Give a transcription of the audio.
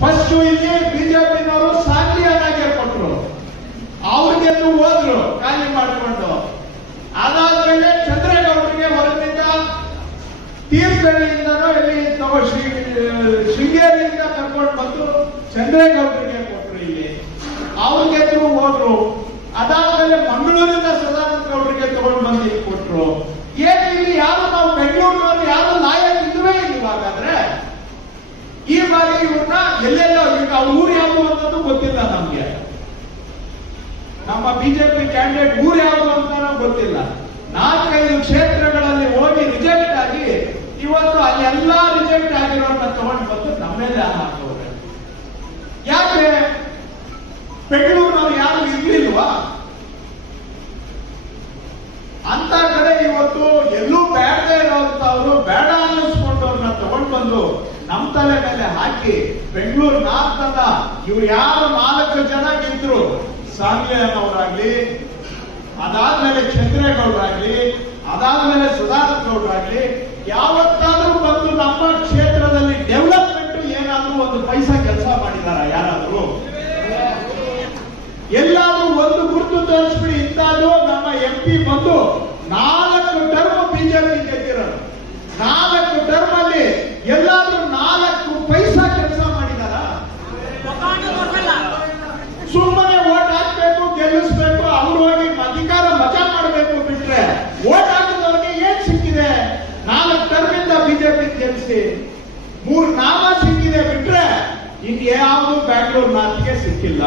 First ಇಲ್ಲಿ ಬಿಜೆಪಿನವರು ಸಾಂಗ್ಲಿಯಾಗೆ ಕೊಟ್ರು ಅವ್ರಿಗೆ ಹೋದ್ರು, ಖಾಲಿ ಮಾಡಿಕೊಂಡು. ಅದಾದ್ಮೇಲೆ ಚಂದ್ರೇಗೌಡರಿಗೆ ಹೊರಗಿಂದ ತೀರ್ಥಹಳ್ಳಿಯಿಂದ ಇಲ್ಲಿ ತಗೋ ಶೃಂಗೇರಿಯಿಂದ ಕರ್ಕೊಂಡು ಬಂದು ಚಂದ್ರೇಗೌಡರಿಗೆ ಕೊಟ್ರು ಇಲ್ಲಿ. ಅವ್ರಿಗೆ ಗೆದ್ರು ಹೋದ್ರು. ಅದಾದ್ಮೇಲೆ ಮಂಗಳೂರಿಂದ ಸದಾನಂದ ಗೌಡರಿಗೆ ತಗೊಂಡು ಬಂದು ಕೊಟ್ರು. ಏನ್ ಇಲ್ಲಿ ಯಾರು ನಾವು ಬೆಂಗಳೂರಿನವರು ಯಾರು ನಮ್ಮ ಬಿಜೆಪಿ ಕ್ಯಾಂಡಿಡೇಟ್ ಊರು ಯಾವುದು ಅಂತಾನೂ ಗೊತ್ತಿಲ್ಲ. ನಾಲ್ಕೈದು ಕ್ಷೇತ್ರಗಳಲ್ಲಿ ಹೋಗಿ ರಿಜೆಕ್ಟ್ ಆಗಿ ಇವತ್ತು ಅಲ್ಲಿ ಎಲ್ಲಾ ರಿಜೆಕ್ಟ್ ಆಗಿರೋದನ್ನ ತಗೊಂಡು ಬಂದು ನಮ್ಮ ಮೇಲೆ ಹಾಕೋರೆ ಯಾಕೆ? ಬೆಂಗಳೂರಿನವ್ರು ಯಾರು ಇರ್ಲಿಲ್ವಾ? ಅಂತ ಕಡೆ ಇವತ್ತು ಎಲ್ಲೂ ಬೇಡದೇ ಅವರು ಬೇಡ ಅನ್ನಿಸ್ಕೊಂಡವ್ರನ್ನ ತಗೊಂಡು ಬಂದು ನಮ್ಮ ತಲೆ ಮೇಲೆ ಹಾಕಿ ಬೆಂಗಳೂರು ನಾರ್ತ್ ಅಲ್ಲ ಇವ್ರು ಯಾರು ನಾಲ್ಕು ಸಾಂಗ್ಲಿಯನ್ನವರಾಗ್ಲಿ ಅದಾದ್ಮೇಲೆ ಚಂದ್ರೇಗೌಡರಾಗ್ಲಿ ಅದಾದ್ಮೇಲೆ ಸುಧಾಕರ್ ಗೌಡರಾಗ್ಲಿ ಯಾವತ್ತಾದ್ರೂ ಬಂದು ನಮ್ಮ ಕ್ಷೇತ್ರದಲ್ಲಿ ಡೆವಲಪ್ಮೆಂಟ್ ಏನಾದ್ರೂ ಒಂದು ಪೈಸಾ ಕೆಲಸ ಮಾಡಿದಾರ ಯಾರಾದ್ರೂ? ಎಲ್ಲಾದ್ರೂ ಒಂದು ಗುರುತು ತೋರಿಸ್ಬಿಡಿ ಇಂತಾದ್ರೂ ನಮ್ಮ ಎಂ ಪಿ ಬಂದು ನಾಲ್ಕು ಟರ್ಮ್ ಬಿಜೆಪಿ ಗೆದ್ದಿರೋದು ನಾಲ್ಕು ಟರ್ಮ್ ಅಲ್ಲಿ ಎಲ್ಲಾದ್ರೂ ನಾಲ್ಕು ಪೈಸಾ ಕೆಲಸ ಮಾಡಿದಾರ ಸುಮ್ಮನೆ ಓಟ್ ಹಾಕ್ಬೇಕು ಗೆಲ್ಲಿಸ್ಬೇಕು ಅವ್ರು ಹೋಗಿ ಅಧಿಕಾರ ಮಜಾ ಮಾಡಬೇಕು ಬಿಟ್ರೆ ಓಟ್ ಹಾಕಿದವ್ರಿಗೆ ಏನ್ ಸಿಕ್ಕಿದೆ ನಾಲ್ಕು ಟರ್ಮ್ ಇಂದ ಗೆಲ್ಲಿಸಿ ಮೂರ್ ನಾಮ ಸಿಕ್ಕಿದೆ ಬಿಟ್ರೆ ಇನ್ಯಾವುದು ಬ್ಯಾಂಗ್ಳೂರ್ ನಾರ್ತ್ಗೆ ಸಿಕ್ಕಿಲ್ಲ.